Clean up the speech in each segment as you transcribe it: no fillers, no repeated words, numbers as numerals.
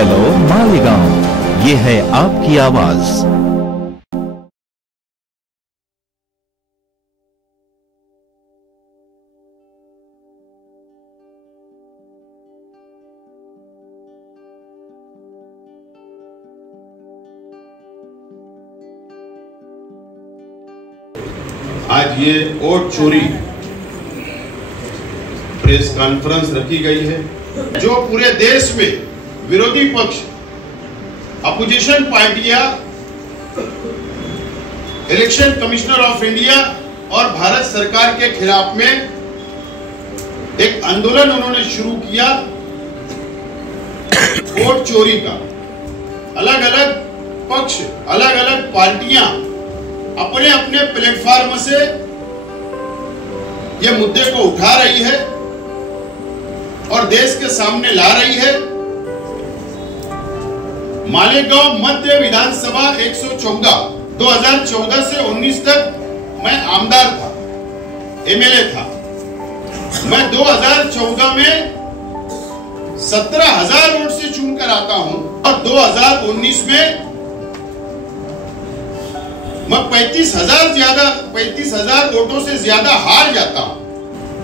Hello Malegaon, ये है आपकी आवाज। आज ये वोट चोरी प्रेस कॉन्फ्रेंस रखी गई है, जो पूरे देश में विरोधी पक्ष, अपोजिशन पार्टियां, इलेक्शन कमिश्नर ऑफ इंडिया और भारत सरकार के खिलाफ में एक आंदोलन उन्होंने शुरू किया वोट चोरी का। अलग अलग पक्ष, अलग अलग पार्टियां अपने अपने प्लेटफॉर्म से ये मुद्दे को उठा रही है और देश के सामने ला रही है। मालेगांव मध्य विधानसभा 114 2014 से 19 तक मैं आमदार था, एमएलए था। मैं 2014 में 17,000 वोट से चुनकर आता हूं और 2019 में मैं 35,000 वोटों से ज्यादा हार जाता हूं।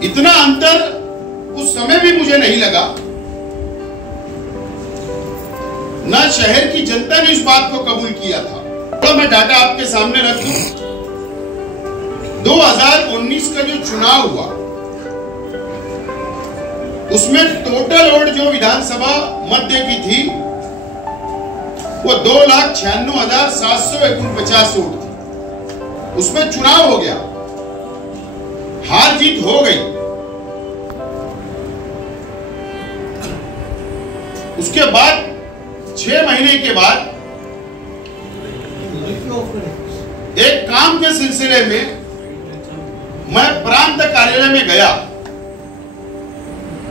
इतना अंतर उस समय भी मुझे नहीं लगा। ना शहर की जनता ने इस बात को कबूल किया था। तो मैं डाटा आपके सामने रख दूं। 2019 का जो चुनाव हुआ उसमें टोटल वोट जो विधानसभा मध्य की थी वो 2,96,749 वोट थी। उसमें चुनाव हो गया, हार जीत हो गई। उसके बाद 6 महीने के बाद एक काम के सिलसिले में मैं प्रांत कार्यालय में गया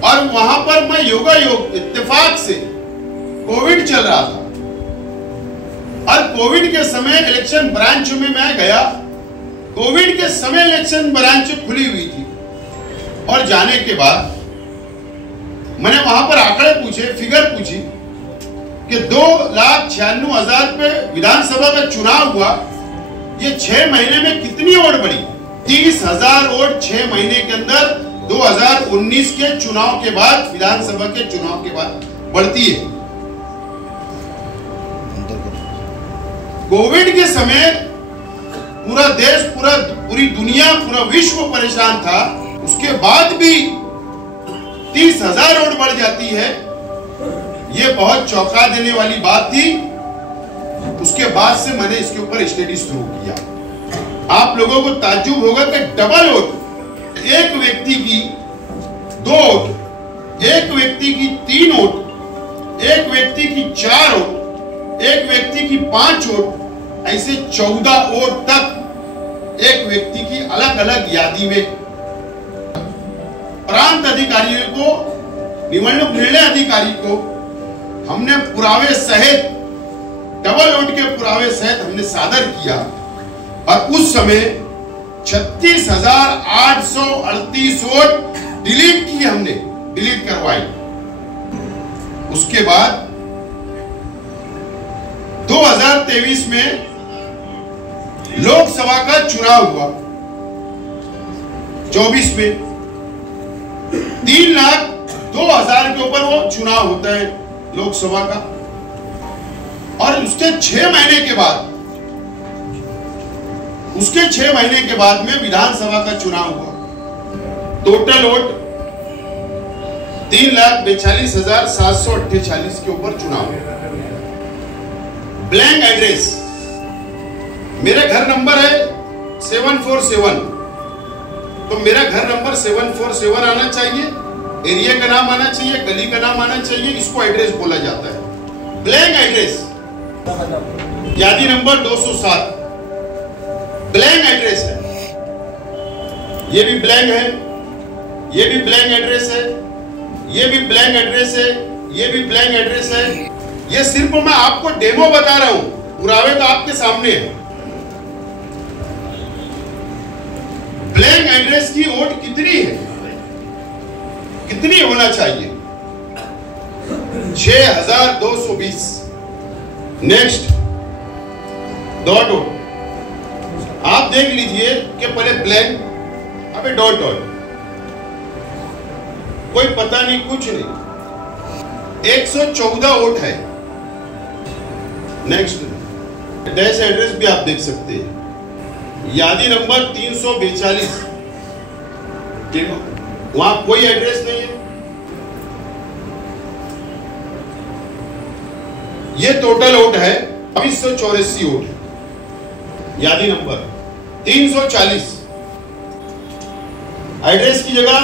और वहां पर मैं योगायोग इत्तेफाक से कोविड चल रहा था और कोविड के समय इलेक्शन ब्रांच में मैं गया। कोविड के समय इलेक्शन ब्रांच खुली हुई थी और जाने के बाद मैंने वहां पर आंकड़े पूछे, फिगर पूछी कि 2,96,000 पे विधानसभा का चुनाव हुआ। ये 6 महीने में कितनी वोट बढ़ी? 30,000 वोट 6 महीने के अंदर 2019 के चुनाव के बाद, विधानसभा के चुनाव के बाद बढ़ती है। कोविड के समय पूरा देश, पूरी दुनिया, पूरा विश्व परेशान था। उसके बाद भी 30,000 वोट बढ़ जाती है, ये बहुत चौंका देने वाली बात थी। उसके बाद से मैंने इसके ऊपर स्टडी शुरू किया। आप लोगों को ताज्जुब होगा कि डबल वोट, एक व्यक्ति की 2 वोट, एक व्यक्ति की 3 वोट, एक व्यक्ति की 4 वोट, एक व्यक्ति की 5 वोट, ऐसे 14 वोट तक एक व्यक्ति की अलग अलग यादी में। प्रांत अधिकारियों को, निवडणूक निर्णय अधिकारी को हमने पुरावे सहित, डबल वोट के पुरावे सहित हमने सादर किया और उस समय 36,838 वोट डिलीट की, हमने डिलीट करवाई। उसके बाद 2023 में लोकसभा का चुनाव हुआ। 24 में 3,02,000 के ऊपर वो चुनाव होता है लोकसभा का। और उसके 6 महीने के बाद में विधानसभा का चुनाव हुआ। टोटल वोट 3,42,748 के ऊपर चुनाव हुआ। ब्लैंक एड्रेस, मेरा घर नंबर है 747, तो मेरा घर नंबर 747 आना चाहिए, एरिया का नाम आना चाहिए, गली का नाम आना चाहिए, इसको एड्रेस बोला जाता है। ब्लैंक एड्रेस, यादी नंबर 207 ब्लैंक एड्रेस है। ये भी ब्लैंक है, ये भी ब्लैंक एड्रेस है, ये भी ब्लैंक एड्रेस है, ये भी ब्लैंक एड्रेस है। ये सिर्फ मैं आपको डेमो बता रहा हूं, पुरावे तो आपके सामने है। ब्लैंक एड्रेस की वोट कितनी है, कितनी होना चाहिए? 6,220 नेक्स्ट डॉट वोट, आप देख लीजिए कि पहले ब्लैंक, अबे डॉट डॉट, कोई पता नहीं कुछ नहीं, 114 वोट है। नेक्स्ट डैश एड्रेस भी आप देख सकते हैं, यादी नंबर 342, वहां कोई एड्रेस नहीं है। ये टोटल वोट है 2284 वोट, यादी नंबर 340, एड्रेस की जगह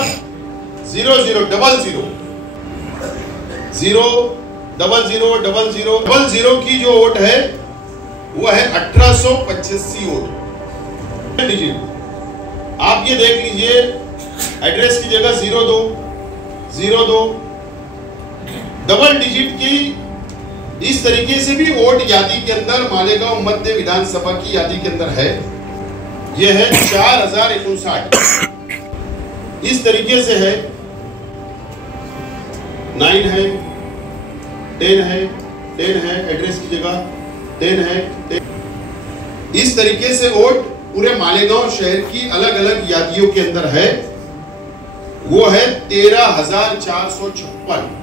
0000 की जो वोट है वो है 1885 वोट। आप ये देख लीजिए, एड्रेस की जगह 0202, डबल डिजिट की इस तरीके से भी वोट यादी के अंदर मालेगांव मध्य विधानसभा की यादी के अंदर है। यह है 4059, इस तरीके से है, 9 है, 10 है, 10 है, एड्रेस की जगह 10 है, 10। इस तरीके से वोट पूरे मालेगांव शहर की अलग अलग यादियों के अंदर है। वो है 13,456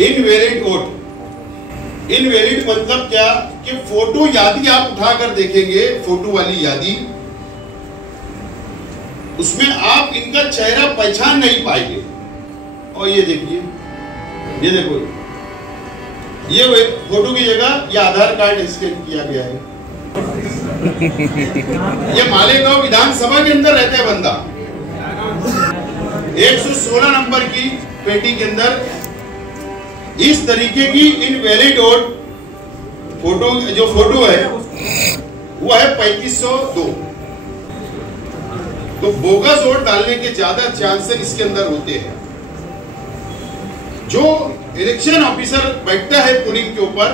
इनवैलिड वोट। इनवैलिड मतलब क्या कि फोटो यादी आप उठाकर देखेंगे, फोटो वाली यादी, उसमें आप इनका चेहरा पहचान नहीं पाएंगे। और ये देखिए, ये देखो, ये फोटो की जगह ये आधार कार्ड स्कैन किया गया है। ये मालेगांव विधानसभा के अंदर रहते हैं बंदा, 116 नंबर की पेटी के अंदर इस तरीके की इनवैलिड वोट फोटो, जो फोटो है वो है 3502। तो बोगस वोट डालने के ज्यादा चांसेस इसके अंदर होते हैं। जो इलेक्शन ऑफिसर बैठता है पोलिंग के ऊपर,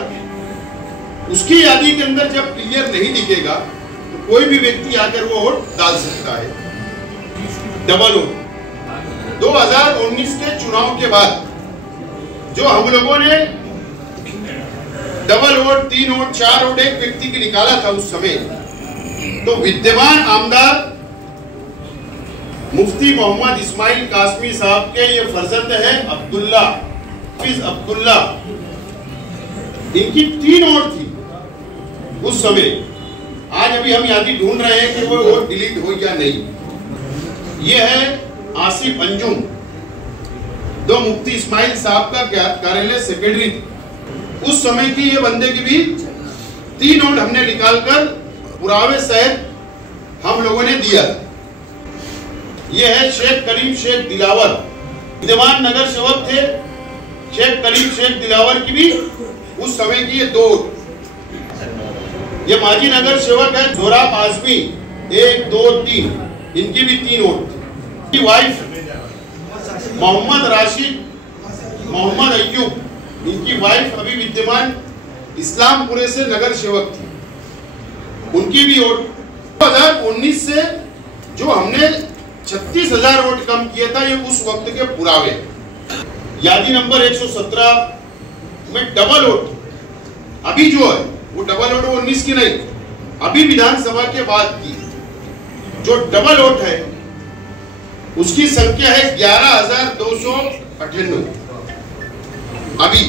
उसकी यादी के अंदर जब क्लियर नहीं दिखेगा तो कोई भी व्यक्ति आकर वो वोट डाल सकता है। डबल वोट 2019 के चुनाव के बाद जो हम लोगों ने डबल वोट, 3 वोट, 4 वोट एक व्यक्ति की निकाला था उस समय, तो विद्यमान आमदार मुफ्ती मोहम्मद इस्माइल कासमी साहब के ये फर्जंद है अब्दुल्ला, इनकी 3 वोट थी उस समय। आज अभी हम यादी ढूंढ रहे हैं कि वो वोट डिलीट हो या नहीं। ये है आसिफ अंजुम, जो मुफ्ती इस्माइल साहब का कार्यालय सेक्रेटरी थी उस समय की। ये बंदे की भी 3 वोट हमने निकालकर पुरावे सहित हम लोगों ने दिया। ये है शेख कलीम शेख दिलावर, विद्यमान नगर सेवक थे शेख कलीम शेख दिलावर की भी उस समय की ये 2 वोट। ये माजी नगर सेवक है जोराब आजमी, 1, 2, 3, इनकी भी 3 वोट। की वाइफ मोहम्मद राशिद, मोहम्मद अय्यूब, इनकी वाइफ अभी विद्यमान इस्लामपुरे से नगर सेवक थी, उनकी भी वोट। 2019 से जो हमने 36,000 वोट कम किया था, ये उस वक्त के पुरावे। यादी नंबर 117 में डबल वोट अभी जो है वो डबल वोट 19 की नहीं, अभी विधानसभा के बाद की जो डबल वोट है उसकी संख्या है 11,298। अभी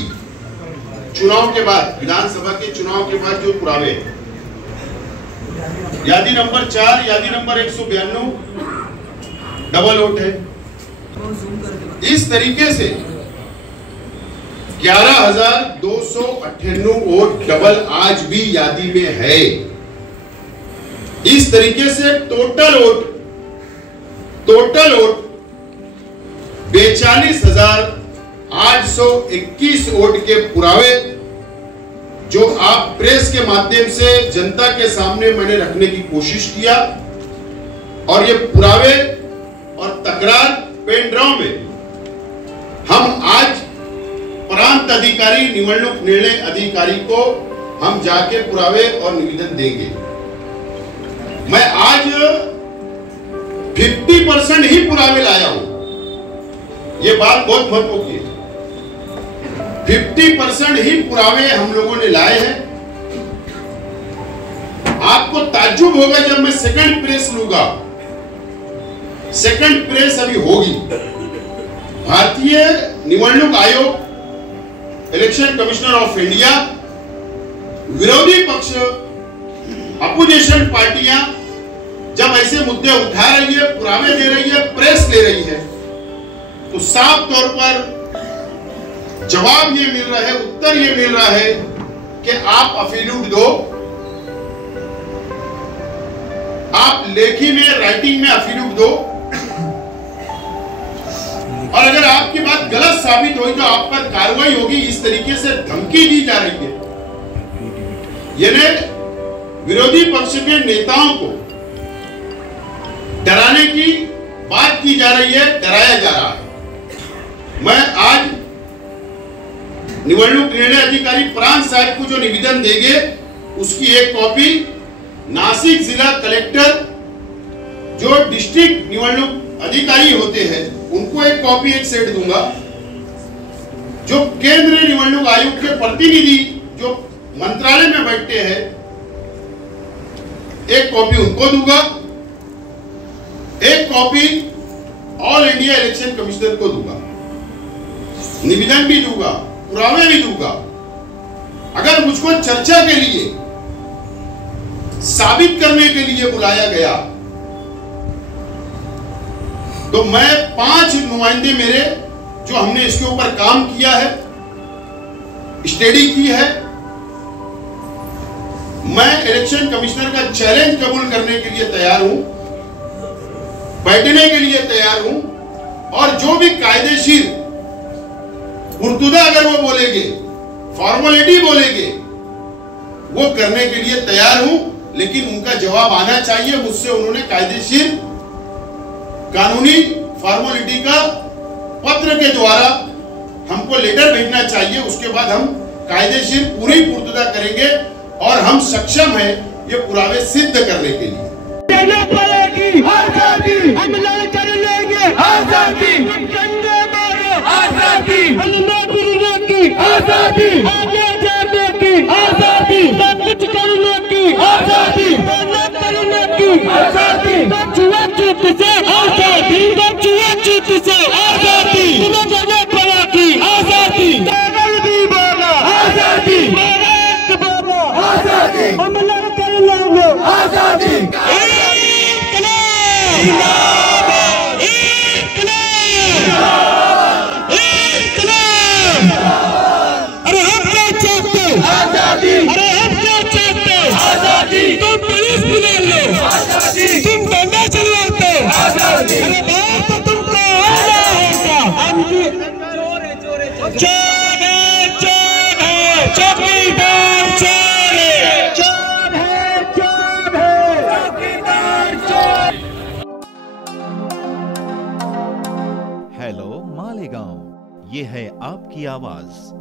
चुनाव के बाद, विधानसभा के चुनाव के बाद जो पुरावे हैं। यादी नंबर 4, यादी नंबर 192 डबल वोट है। इस तरीके से 11,298 वोट डबल आज भी यादी में है। इस तरीके से टोटल वोट 42,821 वोट के पुरावे जो आप प्रेस के माध्यम से जनता के सामने मैंने रखने की कोशिश किया। और ये पुरावे और तकरार पेन ड्राव में हम आज प्रांत अधिकारी, निवडणूक निर्णय अधिकारी को हम जाके पुरावे और निवेदन देंगे। मैं आज 50% ही पुरावे लाया हूं, ये बात बहुत महत्वपूर्ण है। 50% ही पुरावे हम लोगों ने लाए हैं। आपको ताज्जुब होगा जब मैं सेकंड प्रेस लूंगा। सेकंड प्रेस अभी होगी। भारतीय निवडणूक आयोग, इलेक्शन कमिश्नर ऑफ इंडिया, विरोधी पक्ष, अपोजिशन पार्टियां जब ऐसे मुद्दे उठा रही है, पुरावे दे रही है, प्रेस ले रही है, तो साफ तौर पर जवाब ये मिल रहा है, उत्तर ये मिल रहा है कि आप अफिडेविट दो, आप लेखी में, राइटिंग में अफिडेविट दो, और अगर आपकी बात गलत साबित हुई तो आप पर कार्रवाई होगी। इस तरीके से धमकी दी जा रही है। यानी विरोधी पक्ष के नेताओं को डराने की बात की जा रही है, डराया जा रहा है। मैं आज निवडणूक निर्णय अधिकारी प्रांत साहब को जो निवेदन देंगे उसकी एक कॉपी नासिक जिला कलेक्टर, जो डिस्ट्रिक्ट निवडणूक अधिकारी होते हैं, उनको एक कॉपी, एक सेट दूंगा। जो केंद्रीय निवडणूक आयोग के प्रतिनिधि जो मंत्रालय में बैठते हैं, एक कॉपी उनको दूंगा, एक copy all India election commissioner को दूंगा। निवेदन भी दूंगा, पुरावे भी दूंगा। अगर मुझको चर्चा के लिए, साबित करने के लिए बुलाया गया तो मैं 5 नुमाइंदे मेरे, जो हमने इसके ऊपर काम किया है, स्टडी की है, मैं इलेक्शन कमिश्नर का चैलेंज कबूल करने के लिए तैयार हूं, बैठने के लिए तैयार हूं, और जो भी कायदेशीर पुर्तुदा अगर वो बोलेंगे, फॉर्मेलिटी बोलेंगे, वो करने के लिए तैयार हूं। लेकिन उनका जवाब आना चाहिए मुझसे। उन्होंने कायदेशीर कानूनी फॉर्मेलिटी का पत्र के द्वारा हमको लेटर भेजना चाहिए। उसके बाद हम कायदेशीर पूरी पुर्तुदा करेंगे और हम सक्षम हैं ये पुरावे सिद्ध करने के लिए। आजादी हम लड़ कर लेंगे, आजादी आजादी की आजादी, आगे जाने की आजादी, सब कुछ करने की आजादी, करने की आजादी, छुआछूत से आजादी, छुआछूत से आजादी, जगह पड़ा की आजादी, केवल भी बोला आजादी, बोला आजादी, हम लड़ कर लेंगे आजादी। अरे हम क्या चाहते, आजादी, अरे हम क्या चाहते, आजादी, तुम पुलिस बुला लो, आजादी, तुम दंगा चलवाते, आजादी, अरे बात तो तुमको आना होगा। चोर है, चोर है, चौकीदार चोर है, चोर है, चौकीदार चोर। हेलो मालेगांव, ये है आपकी आवाज।